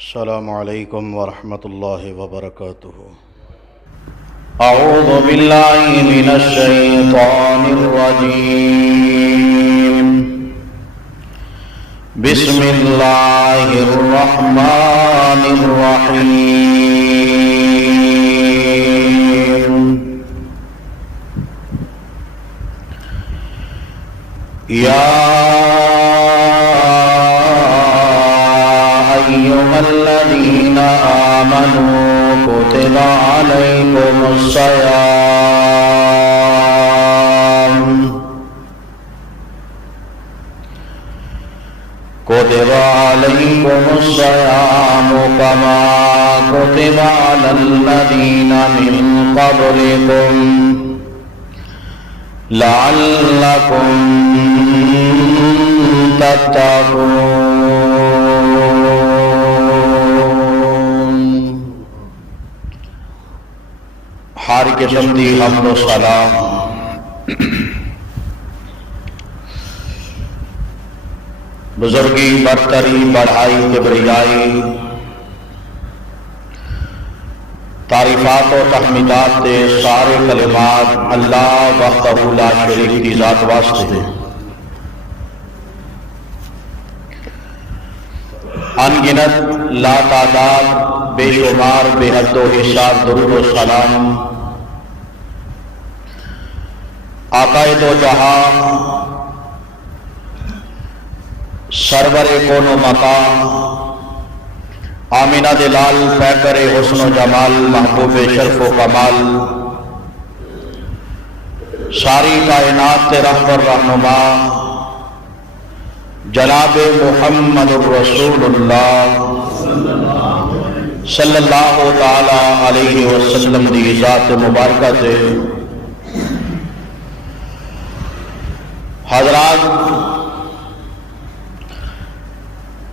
السلام علیکم ورحمۃ اللہ وبرکاتہ۔ اعوذ باللہ من الشیطان الرجیم، بسم اللہ الرحمن الرحیم۔ یا أيها الذين آمنوا كتب عليكم الصيام كما كتب على الذين من قبلكم لعلكم تتقون۔ ہر قسم دی حمد و سلام بزرگی، برتری، بڑھائی، کبریائی، تعریفات و تحمیدات دے سارے کلمات اللہ وحدہ لا شریک کی ذات واسطے دے۔ ان گنت لا تعداد بے شمار بے حد و حساب درود و سلام آقائے دو جہاں، سرور کون و مقام، آمینہ دلال، پیکر حسن و جمال، محبوب شرف و کمال، ساری کائنات کے رہبر رہنما جناب محمد الرسول اللہ صلی اللہ تعالی علیہ وسلم دی ذات مبارکہ سے حضرات،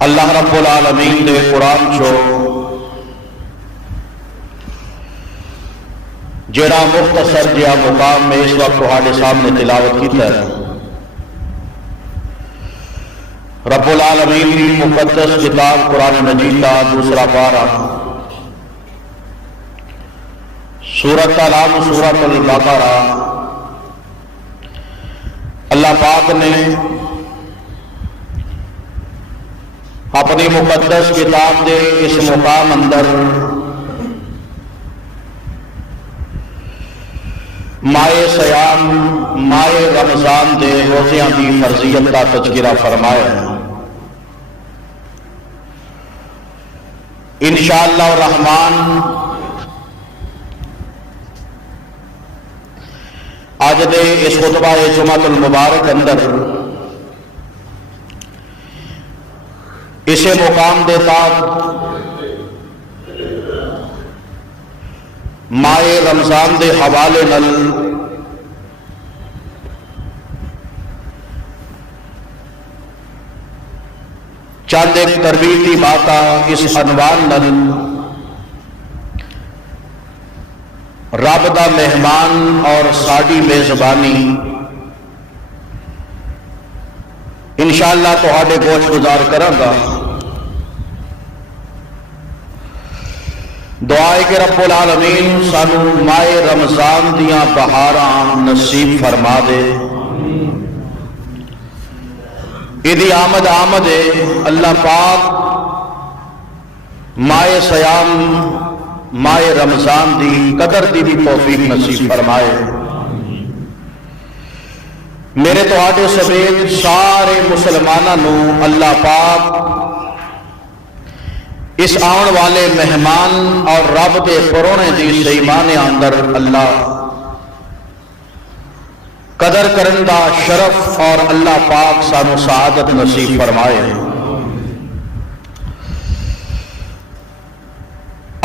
اللہ رب العالمین دے قرآن چو جڑا مختصر جہا مقام میں اس وقت تہاڈے سامنے تلاوت کیتا ہے، رب العالمین کی مقدس کتاب قرآن مجید کا دوسرا پارہ، سورۃ العام، سورۃ البقرہ، اللہ پاک نے اپنی مقدس کتاب دے اس مقام اندر مائے سیام، مائے رمضان دے روزیاں کی فرضیت کا تذکرہ فرمایا ہے۔ انشاءاللہ الرحمن آج دے اس خطبہ جمعۃ المبارک اندر اسے مقام دے تحت مائے رمضان دے حوالے نل چند ایک تربیتی باتاں اس عنوان نل رب دا مہمان اور ساڈی میزبانی انشاءاللہ تہاڈے گوش گزار کراں گا۔ دعا ہے کہ رب العالمین سانو ماہ رمضان دیاں بہاراں نصیب فرما دے، ایدی آمد آمد ہے، اللہ پاک ماہ سیام، ماہ رمضان دی قدر دی بھی توفیق نصیب فرمائے۔ میرے تہاڈے سمیت سارے مسلماناں نو اللہ پاک اس آن والے مہمان اور رب دے پرونے دی سیمانے اندر اللہ قدر کرن دا شرف اور اللہ پاک سانو سعادت نصیب فرمائے۔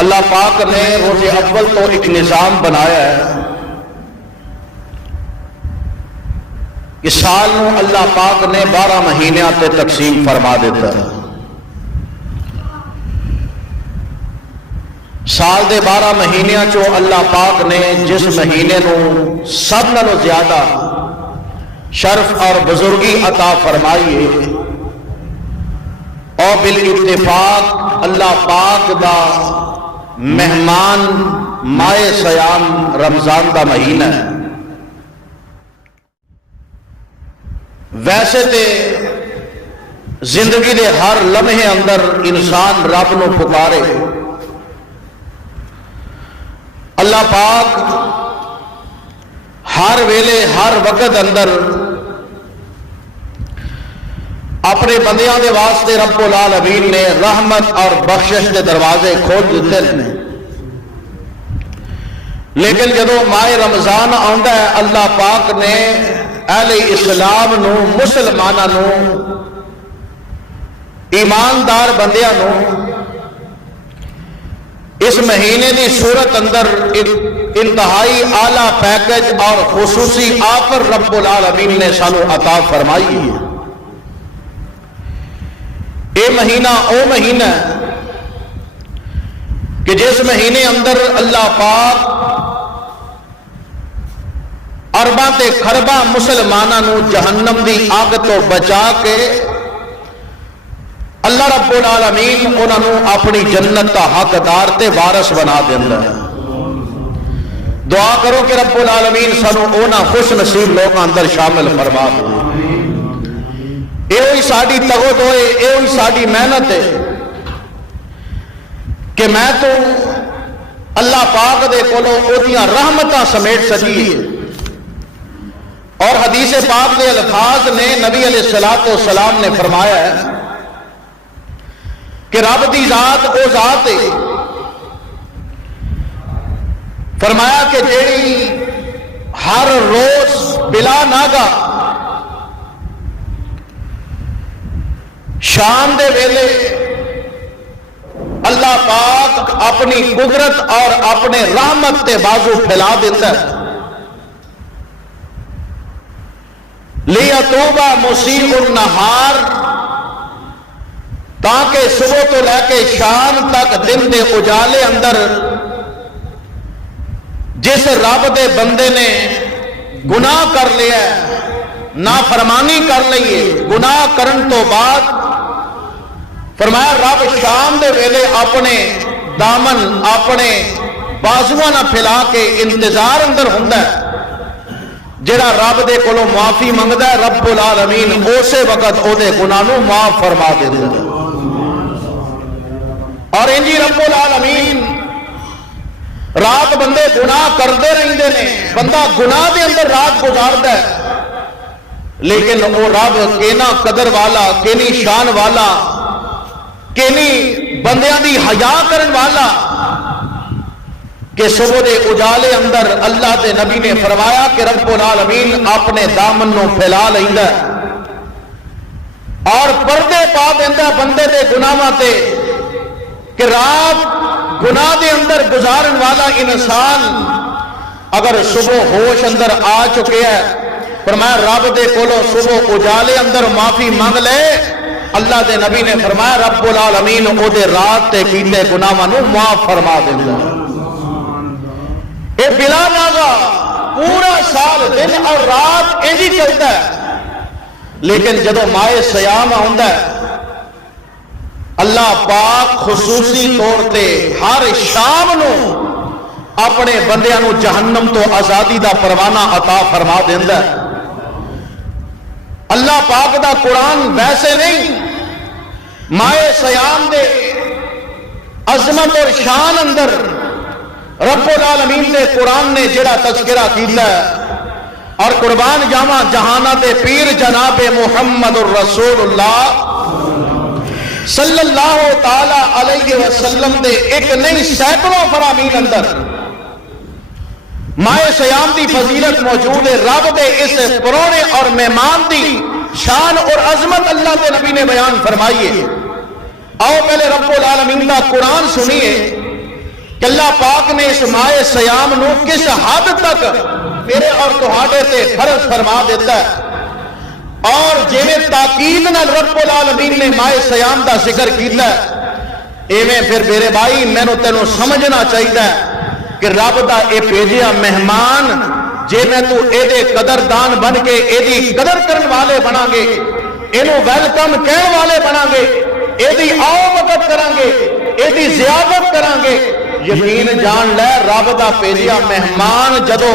اللہ پاک نے روز اول تو ایک نظام بنایا ہے، اس سال نو اللہ پاک نے 12 مہینیاں تے تقسیم فرما دیتا ہے۔ سال دے 12 مہینیاں چو اللہ پاک نے جس مہینے نو سب نالوں زیادہ شرف اور بزرگی عطا فرمائی ہے اور بالاتفاق اللہ پاک دا مہمان ماہ سیام رمضان دا مہینہ ہے۔ ویسے تے زندگی دے ہر لمحے اندر انسان رب نو پکارے، اللہ پاک ہر ویلے ہر وقت اندر اپنے بندیاں دے واسطے رب العالمین نے رحمت اور بخشش کے دروازے کھول دیتے ہیں، لیکن جدو ماہ رمضان آندا ہے اللہ پاک نے اہل اسلام نو، مسلماناں نو، ایماندار بندیاں نو اس مہینے دی صورت اندر انتہائی اعلی پیکج اور خصوصی آفر رب العالمین نے سانو عطا فرمائی ہے۔ یہ مہینہ او مہینہ ہے کہ جس مہینے اندر اللہ پاک ارباں تے خرباں مسلماناں نو جہنم دی آگ تو بچا کے اللہ رب العالمین انہاں نو اپنی جنت کا حقدار تے وارث بنا دیندا ہے۔ دعا کرو کہ رب العالمین سانو انہاں خوش نصیب لوگاں اندر شامل فرما دے۔ یہ ساری تگت ہوئے، یہ ساری محنت ہے کہ میں تو اللہ پاک دے کولوں اودیاں رحمتاں سمیٹ سکیے، اور حدیث پاک دے الفاظ نے نبی علیہ الصلوۃ والسلام نے فرمایا ہے کہ رب دی ذات او ذات ہے، فرمایا کہ جیڑی ہر روز بلا ناگا شام دے ویلے اللہ پاک اپنی قدرت اور اپنے رحمت تے بازو پھیلا دیتا ہے، لیتوبہ مسیء النہار، تاکہ صبح تو لے کے شام تک دن دے اجالے اندر جس رب دے بندے نے گناہ کر لیا، نافرمانی کر لئیے، گناہ کرن تو بعد فرمایا رب شام دے ویلے اپنے دامن اپنے بازواں نہ پھیلا کے انتظار اندر ہوندا ہے، جڑا رب دے کولوں معافی منگدا ہے رب العالمین اسی وقت او دے گناہ نو معاف فرما دیندا ہے۔ اور انجی رب العالمین رات بندے گناہ کرتے رہندے نے، بندہ گناہ دے اندر رات گزاردا ہے، لیکن وہ رب کینا قدر والا، کینی شان والا، کینی بندیاں دی حیا کرن والا کہ صبح دے اجالے اندر اللہ دے نبی نے فرمایا کہ رب العالمین اپنے دامن نو پھیلا لیندا ہے اور پردے پا دیندا ہے بندے دے گناہاں تے، کہ رات گناہ دے اندر گزارن والا انسان اگر صبح ہوش اندر آ چکے ہے، فرمایا رب دے کولوں صبح اجالے اندر معافی مانگ لے، اللہ دے نبی نے فرمایا رب العالمین او دے رات تے کیتے گناہاں نو معاف فرما دیندا ہے۔ اے بلا ناغا پورا سال دن اور رات انجی چلتا ہے، لیکن جدو ماہ سیام ہوندا ہے اللہ پاک خصوصی طور تے ہر شام نو اپنے بندیاں نو جہنم تو آزادی دا پروانہ عطا فرما دیندا ہے۔ اللہ پاک دا قرآن ویسے نہیں، ماہ سیام دے عظمت اور شان اندر رب العالمین دے قرآن نے جڑا تذکرہ کیتا ہے، اور قربان جاواں جہانہ دے پیر جناب محمد الرسول اللہ صلی اللہ تعالی علیہ وسلم دے ایک نہیں سینکڑوں فرامین اندر ماہ سیام دی فضیلت موجود ہے۔ رب دے اس پرونے اور مہمان دی شان اور عظمت اللہ دے نبی نے بیان فرمائیے۔ آؤ پہلے رب العالمین دا قرآن سنیے کہ اللہ پاک نے اس ماہ سیام نو کس حد تک میرے اور تہاڈے تے فرض فرما دیتا ہے، اور جویں تاکید نال رب العالمین نے ماہ سیام دا ذکر کیتا ہے، ایویں پھر میرے بھائی مینوں تینوں سمجھنا چاہیے کہ رب دا اے بھیجیا مہمان جے میں تو اے دے قدردان بن کے اے دی قدر کرن والے بنا گے، اینو ویلکم کہن والے بنا گے، ਇਹਦੀ ਆਮਦ ਕਰਾਂਗੇ, ਇਹਦੀ ਜ਼ਿਆਦਤ ਕਰਾਂਗੇ। ਯਕੀਨ ਜਾਣ ਲੈ ਰੱਬ ਦਾ ਭੇਜਿਆ ਮਹਿਮਾਨ ਜਦੋਂ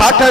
60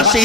80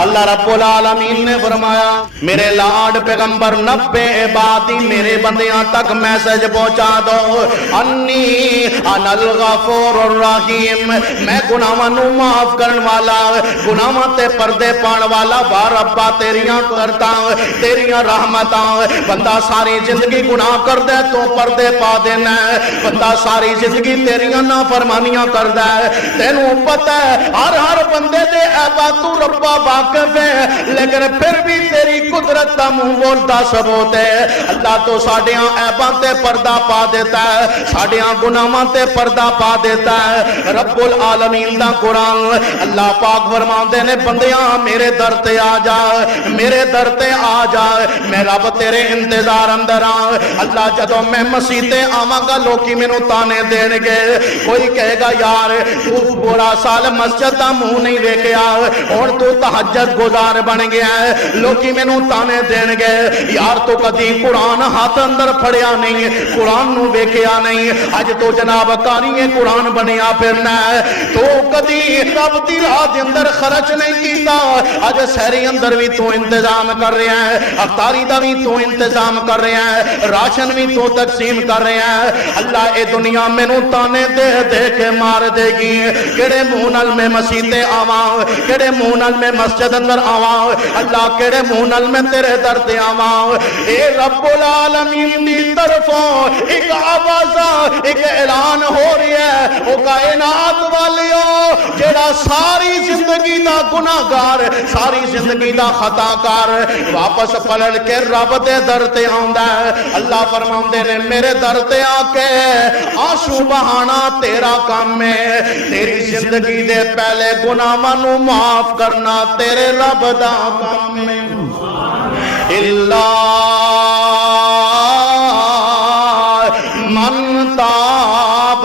اللہ رب العالمین نے فرمایا میرے لاڈ پیغمبر 90 عبادی میرے بندیاں تک میسج پہنچا دو انی انا الغفور الرحیم میں گناہاں نو معاف کرن والا گناہاں تے پردے پان والا وا ربا تیریاں کرتا تیریاں رحمتاں بندہ ساری زندگی گناہ کردا ہے تو پردے پا دینا ہے بندہ ساری زندگی تیریاں نافرمانیاں کردا ہے تینوں پتہ ہے ہر بندے دے عیباں تو ربا واقف ہے لیکن پھر بھی تیری قدرت دا منہ بولدا ثبوت ہے اللہ تو ساڈیاں عیباں تے پردہ پا دیتا ہے ساڈیاں گناہاں تے پردہ پا دیتا ہے رب العالمین دا قرآن اللہ پاک فرماندے نے بندیاں میرے در تے آ جا میرے در تے آ جا میں رب تیرے انتظار اندر آ اللہ جدوں میں مسیح تے آواں گا لوکی مینوں تانے دین گے کوئی کہے گا یار تو پورا سال مسجد دا منہ نہیں ویکھیا ہن تو تہجد گزار بن گیا ہے لوکی مینوں تانے دین گے یار تو کدی قرآن ہاتھ اندر پھڑیا نہیں قرآن نو ویکھیا نہیں اج تو جناب کاری قرآن بنیا پھرنا ہے تو کدی رب دی راہ دے اندر خرچ نہیں کیتا اج سحری اندر بھی تو انتظام کر رہا ہے افطاری دا بھی تو انتظام کر رہا ہے راشن بھی تو تقسیم کر رہا ہے اللہ اے دنیا مینوں تانے دے دے کے مار دے گی کیڑے منہ نال میں مسیح تے آواں کیڑے منہ نال میں مسجد اندر آواں اللہ کیڑے منہ نال میں تیرے در تے آواں اے رب العالمین دی طرفوں ایک آواز ایک اعلان ہو رہا ہے او کائنات والیو جیڑا ساری زندگی دا گناہگار ساری زندگی دا خطا کار واپس پلٹ کے رب دے در تے آندا ہے اللہ فرماندے نے میرے در تے آ کے آنسو بہانا تیرا کام ہے تیری زندگی دے پہلے گناہاں نو معاف کرنا تیرے رب دا کام ہے اللہ من تاب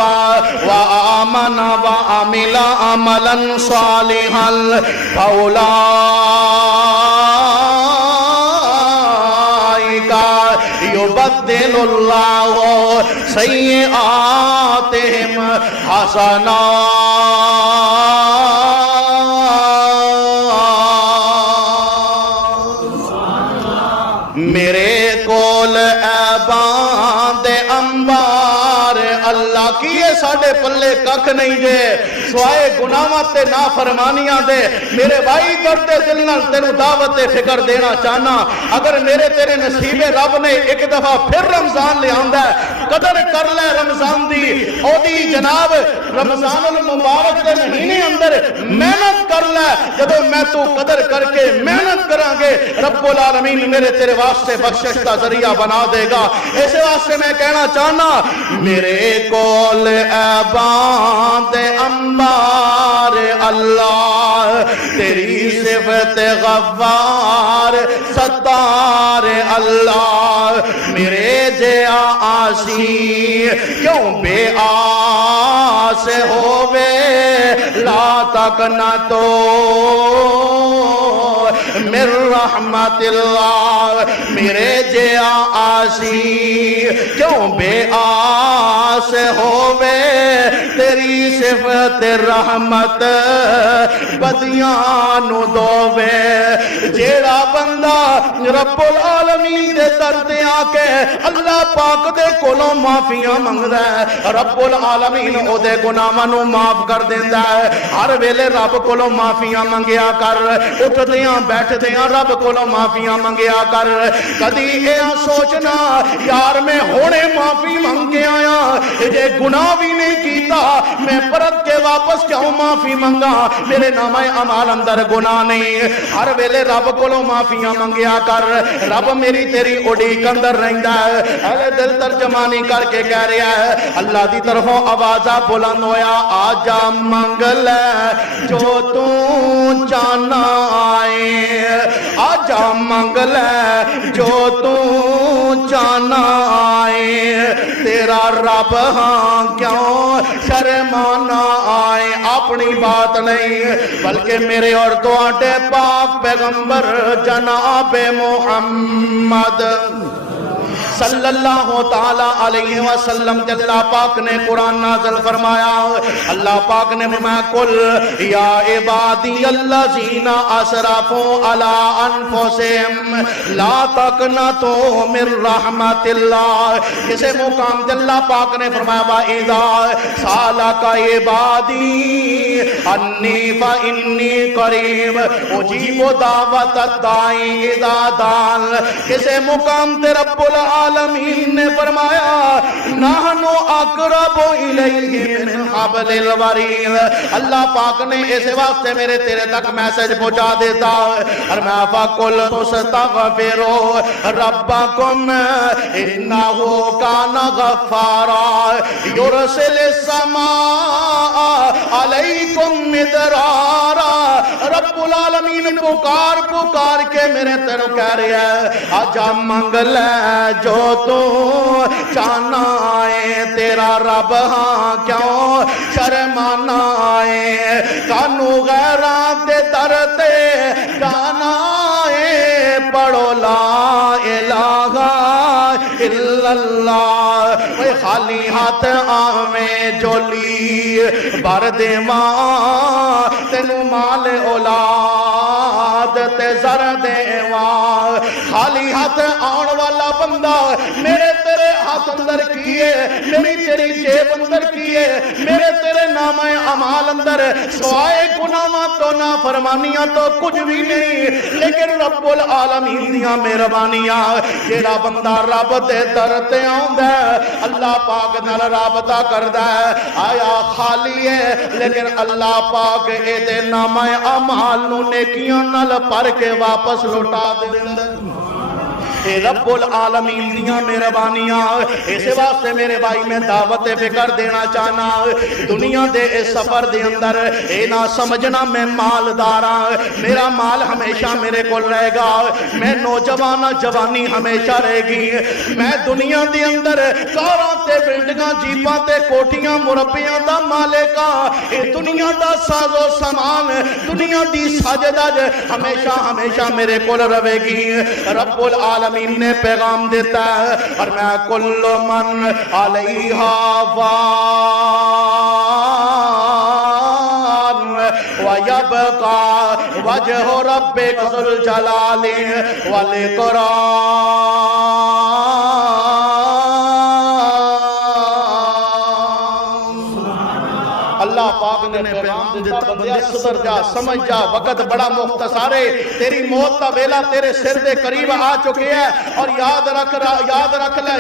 وآمن وعمل عملا صالحا يبدل الله سيئاتهم حسنات میرے کول عیباں دے انبار اللہ کیے ساڑے پلے ککھ نہیں جے سوائے گناہاں تے نافرمانیاں دے میرے بھائی کرتے دل نال تینوں دعوت فکر دینا چاہنا اگر میرے تیرے نصیب رب نے ایک دفعہ پھر رمضان لے آندا ہے قدر کر لے رمضان دی او دی جناب رمضان المبارک دے مہینے اندر محنت کر لے جدوں میں تو قدر کر کے محنت کراں گے رب العالمین میرے تیرے واسطے بخشش کا ذریعہ بنا دے گا اس واسطے میں کہنا چاہنا میرے کول عیباں دے انبار اللہ تیری صفت غفار ستار اللہ میرے جیا آسی کیوں بے آس ہووے لا تک نہ تو من رحمت اللہ میرے جیا آسی کیوں بے آس ہووے تیری صفت رحمت بدیاں نو دووے جیڑا بندہ رب العالمین دے در تے آ کے اللہ پاک دے کولوں معافیاں منگدا ہے رب العالمین او دے گناہاں نو معاف کر دیندا ہے ہر ویلے رب کولوں معافیاں منگیا کر اٹھدیاں بیٹھدیاں رب کولوں معافیاں منگیا کر کدی اے سوچنا یار میں ہونے معافی منگ کے آیا جے گناہ بھی نہیں کیتا میں پرت کے واپس کیوں معافی منگا میرے نامہ اعمال اندر گناہ نہیں ہر ویلے رب کولوں معافیاں منگیا کر رب میری تیری اڈیک اندر رہندا ہے اہل دل ترجمانی کر کے کہہ رہا ہے اللہ دی طرفوں آوازہ بلند ہویا آجا منگ لے جو تو چاہنا آئے آجا منگ لے جو تو چاہنا آئے تیرا رب ہاں کیوں شرمانا آئے اپنی بات نہیں بلکہ میرے اور تواڈے پاک پیغمبر جناب محمد صلی اللہ تعالی علیہ وسلم اللہ پاک نے قرآن نازل فرمایا. اللہ پاک نے فرمایا قل یا عبادی الذین اسرفوا علی انفسہم لا تقنطوا من رحمت اللہ. کسے مقام پہ اللہ پاک نے فرمایا وَإِذَا سَأَلَكَ عِبَادِي أَنِّي فَإِنِّي قَرِيبٌ أُجِيبُ دَعْوَةَ الدَّاعِ إِذَا دَعَانِ. کسے مقام پہ رب العالمین نے فرمایا نَحْنُ أَقْرَبُ إِلَيْهِ مِنْ حَبْلِ الْوَرِيدِ. اللہ پاک نے اس واسطے میرے تیرے تک میسج پہنچا دیتا اور میں فَقُلْ تُسْتَغْفِرُوا رَبَّكُمْ إِنَّهُ كَانَ غَفَّارًا يُرْسِلِ السَّمَاءَ عَلَيْكُمْ مِدْرَارًا. رب العالمین پکار پکار کے میرے تیرے کہہ رہے ہیں آجا منگ لے جو تو چاہنا ہے تیرا رب ہاں کیوں شرمانا ہے کانو غیران دے درتے گانا ہے پڑھو لا الہ الا اللہ. وے خالی ہاتھ آمیں جولی بار دے ماں تینو مال اولاد تے زر دے ماں. خالی ہاتھ آن والا بندہ میرے تیرے ہاتھ اندر کیے میری تیری جیب اندر کیے میرے تیرے نام اعمال اندر سوائے گناہاں تو نافرمانیاں تو کچھ بھی نہیں لیکن رب العالمین دیاں مہربانیاں. جیڑا بندہ رب دے در تے آندا ہے اللہ پاک نال رابطہ کردا ہے آیا خالی ہے لیکن اللہ پاک اے دے نام اعمال نو نیکیاں نال بھر کے واپس لوٹا دیندا ہے. اے رب العالمین دیاں مہربانیاں. اس واسطے میرے بھائی میں دعوت فکر دینا چاہنا دنیا دے اس سفر دے اندر اے نہ سمجھنا میں مالدار ہاں میرا مال ہمیشہ میرے کول رہے گا میں نوجوان جوانی ہمیشہ رہے گی میں دنیا دے اندر کاراں تے بلڈنگاں جیپاں تے کوٹھیاں مربیاں دا مالک ہاں. اے دنیا دا ساز و سامان دنیا دی ساجدہ ہمیشہ ہمیشہ میرے کول رہے گی. رب العالمین نے پیغام دیتا ہے اور میں کل من علیہا فان وَيَبْقَى وَجْهُ رَبِّكَ ذُو الْجَلَالِ وَالْإِكْرَامِ. اللہ پاک نے پیغام دیتا بندیا صدر جا سمجھ جا وقت بڑا مختصر ہے تیری موت کا ویلا تیرے سر دے قریب آ چکے ہے اور یاد رکھ لے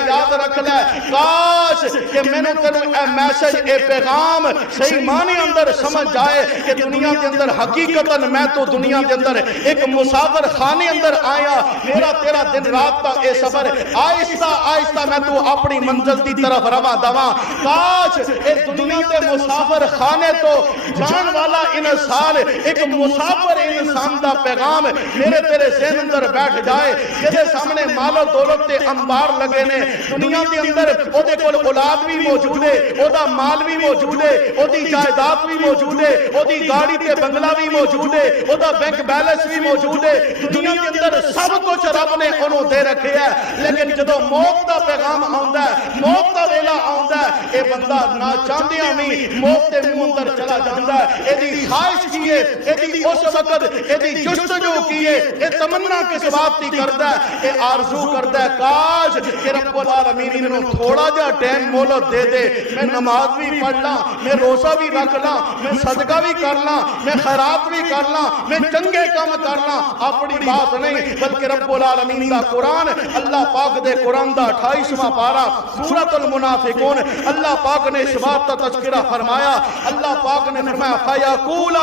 کاش کہ میں نے تینوں اے میسج اے پیغام صحیح معنی اندر سمجھ جائے کہ دنیا کے اندر حقیقتاً میں تو دنیا کے اندر ایک مسافر خانے اندر آیا میرا تیرا دن رات کا اے سفر آہستہ آہستہ میں تو اپنی منزل کی طرف رواں دواں. کاش اے دنیا کے مسافر خانے تو جان والا انسان ایک مسافر انسان دا پیغام میرے تیرے ذہن اندر بیٹھ جائے جیسے سامنے مال و دولت تے انبار لگے نے دنیا کے اندر او دے کول اولاد بھی موجود ہے او دا مال بھی موجود ہے او دی جائیداد بھی موجود ہے او دی گاڑی تے بنگلہ بھی موجود ہے او دا بینک بیلنس بھی موجود ہے دنیا کے اندر سب کچھ رب نے انہوں دے رکھے ہے لیکن جدو موت دا پیغام آندا ہے موت دا ویلا آندا ہے اے بندہ نہ چاہندیاں بھی موت دے منہ اندر چلا جاندا ہے. اے دی خواہش کیے اے دی اس وقت اے دی جستجو کیے اے تمنا کس بات دی کردا ہے اے آرزو کردا ہے کاش کہ رب العالمین انہوں تھوڑا جا ٹائم مولت دے دے میں نماز بھی پڑھ لاں میں روزہ بھی رکھ لاں میں صدقہ بھی کر لاں میں خیرات بھی کر لاں میں چنگے کام کر لاں. اپنی بات نہیں بلکہ رب العالمین دا قرآن اللہ پاک دے قرآن دا 28واں پارہ سورۃ المنافقون اللہ پاک نے اس بات کا تذکرہ فرمایا. اللہ پاک نے فرمایا فَيَقُولَ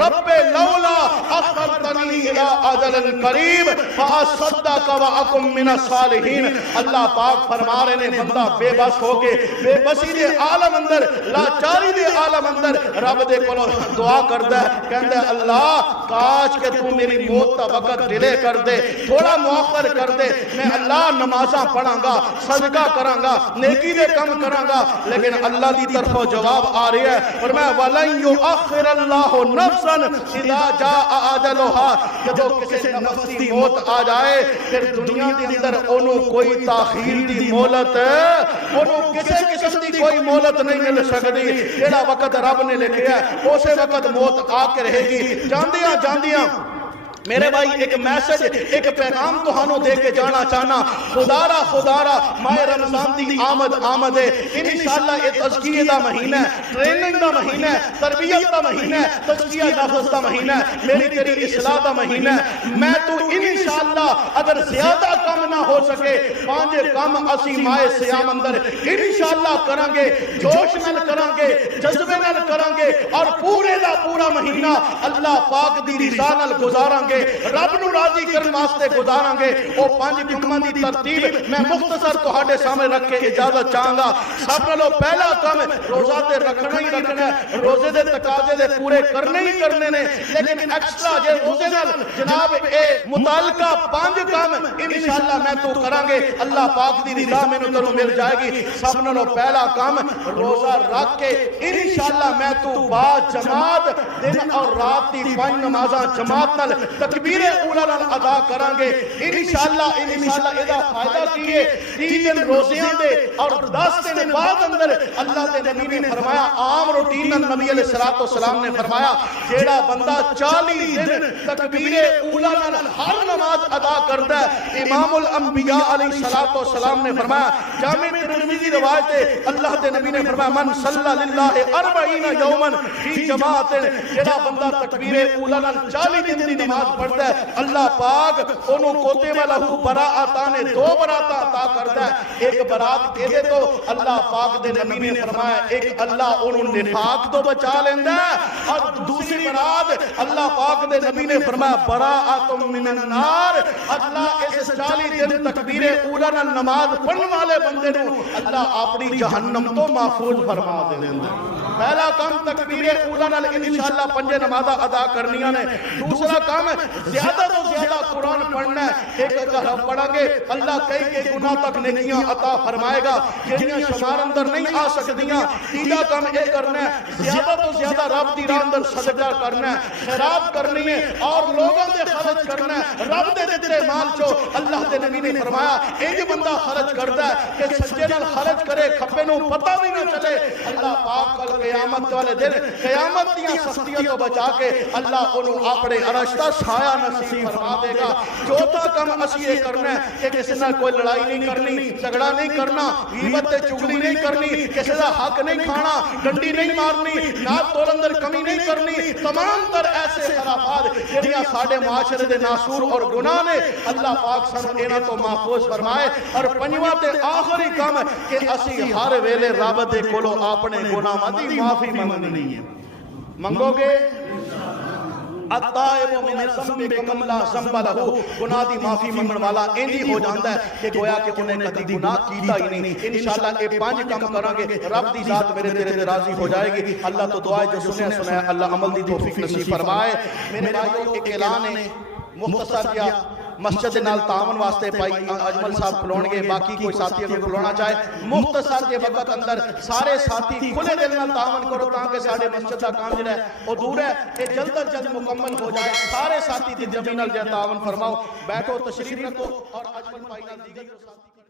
رَبِّ لَوْلَا أَخَّرْتَنِي إِلَىٰ أَجَلٍ قَرِيبٍ فَأَصَّدَّقَ وَأَكُن مِّنَ الصَّالِحِينَ. اللہ پاک فرما رہے نے بندہ بے بس ہو کے بے بسی دے عالم اندر لاچاری دے عالم اندر رب دے کولوں دعا کردا ہے کہندا ہے اللہ کاش کہ تو میری موت کا وقت ڈیلے کر دے تھوڑا مؤخر کر دے میں اللہ نمازاں پڑھاں گا صدقہ کراں گا نیکی دے کم کراں گا لیکن اللہ دی طرفوں جواب آ رہی ہے اور میں وَلَن يُؤَخِّرَ اللَّهُ اللہ نفسا اذا جاء اجلھا، جدو کسی نفس دی موت آ جائے پھر دنیا دے اندر انہوں کوئی تاخیر دی مہلت، انہوں کسی قسم دی کوئی مہلت نہیں مل سکتی، جیڑا وقت رب نے لکھیا ہے اسی وقت موت آ کے رہے گی۔ جاندیاں جاندیاں میرے بھائی ایک میسج، ایک پیغام تہانوں دے کے جانا چاہنا، خدارا ماہ رمضان دی آمد ہے، انشاءاللہ یہ تزکیہ دا مہینہ ہے، ٹریننگ دا مہینہ ہے، تربیت دا مہینہ ہے، تزکیہ نفس دا مہینہ ہے، میری تیری اصلاح دا مہینہ ہے۔ میں تو انشاءاللہ اگر زیادہ کم نہ ہو سکے 5 کم اسی ماہ سیام اندر انشاءاللہ کریں گے، جوش نال کریں گے، جذبے نال کریں گے، اور پورے دا پورا مہینہ اللہ پاک دی رضا نال گزاریں گے، رب نو راضی کرن واسطے گزاراں گے۔ او 5 کماں دی ترتیب میں مختصر تہاڈے سامنے رکھ کے اجازت چاہاں گا۔ سب نالوں پہلا کم روزہ تے رکھنا ہی رکھنا ہے، روزے دے تقاضے دے پورے کرنے ہی کرنے نے، لیکن ایکسٹرا جے روزے نال جناب اے متعلقہ 5 کم انشاءاللہ میں تو کراں گے، اللہ پاک دی رضا مینوں تینوں مل جائے گی۔ سب نالوں پہلا کم روزہ رکھ کے انشاءاللہ میں تو با جماعت دن اور رات دی 5 نمازاں جماعت نال تکبیر اولا نال ادا کریں گے انشاءاللہ۔ ادا فائدہ کیے 3 دن روزیاں دے اور 10 دن بعد اندر اللہ دے نبی نے فرمایا، عام روٹین نبی علیہ السلام نے فرمایا جیڑا بندہ 40 دن تکبیر اولا نال ہر نماز ادا کرتا ہے، امام الانبیاء علیہ السلام نے فرمایا، جامع ترمذی روایت ہے، اللہ دے نبی نے فرمایا من صلی للہ 40 یوما فی جماعت، جیڑا بندہ تکبیر اولا نال 40 دن دی نماز پڑھتا ہے اللہ پاک انہوں کوتے لہو براعتان 2 براتاں عطا کرتا ہے۔ ایک برات کہتے تو اللہ پاک دے نبی نے فرمایا ایک اللہ انہوں نفاق تو بچا لیندہ ہے، اور دوسری برات اللہ پاک دے نبی نے فرمایا براعتم من النار، اللہ اس 40 دن تکبیر اولا نال نماز پڑھنے والے بندے نو اللہ اپنی جہنم تو محفوظ فرما دے لیندہ۔ پہلا کام تکبیر اولا نال انشاءاللہ 5 نمازاں ادا کرنیاں نے۔ دوسرا کام زیادہ تو زیادہ قرآن پڑھنا ہے، ایک اگر ہم پڑھیں گے اللہ کئی کے گناہ تک نیکیاں عطا فرمائے گا جنیاں شمار اندر نہیں آ سکتیاں۔ تیجا کام یہ کرنا ہے زیادہ تو زیادہ رب دی راہ اندر صدقہ کرنا ہے، خیرات کرنی ہے اور لوگوں سے خرچ کرنا ہے، رب دے دتے مال چو۔ اللہ دے نبی نے فرمایا ایک بندہ خرچ کرتا ہے کہ سجے نال خرچ کرے کھپے نو پتہ بھی نہ چلے، اللہ پاک کل قیامت والے دن قیامت دیاں سختیاں تو بچا کے اللہ انہوں اپنے عرش دا سایہ نصیب فرما دے گا۔ چوتھا کم اسی یہ کرنا ہے کہ کسی نہ کوئی لڑائی نہیں کرنی، جھگڑا نہیں کرنا، غیبت تے چغلی نہیں کرنی، کسی دا حق نہیں کھانا، ڈنڈی نہیں مارنی، ناک تول اندر کمی نہیں کرنی، تمام تر ایسے خرافات جڑیاں ساڈے معاشرے دے ناسور اور گناہ نے اللہ پاک سانوں انہاں تو محفوظ فرمائے۔ اور پنجواں تے آخری کم کہ اسی ہر ویلے رب دے کولوں اپنے گناہاں دی معافی منگنی ہے۔ منگو گے الطائب من الذنب کمن لا ذنب لہ، گناہ دی معافی منگن والا انہی ہو جاندا ہے کہ گویا کہ انہیں کدی گناہ کیتا ہی نہیں۔ انشاءاللہ یہ 5 کام کریں گے، رب دی ذات میرے تیرے راضی ہو جائے گی۔ اللہ تو دعائے جو سنیا اللہ عمل دی توفیق نصیب فرمائے۔ میرے بھائیو ایک اعلان ہے مختصر کیا، مسجد نال تعاون واسطے پائی اجمل صاحب کھلون گے، باقی کوئی ساتھی اگر کھلونا چاہے مختصر کے وقت اندر سارے ساتھی کھلے دل نال تعاون کرو تاکہ سارے مسجد کا کام جڑا ہے وہ دور ہے کہ جلد از جلد مکمل ہو جائے۔ سارے ساتھی دی جمعی نال تعاون فرماؤ، بیٹھو تشریف رکھو اور اجمل بھائی نال دیگر ساتھی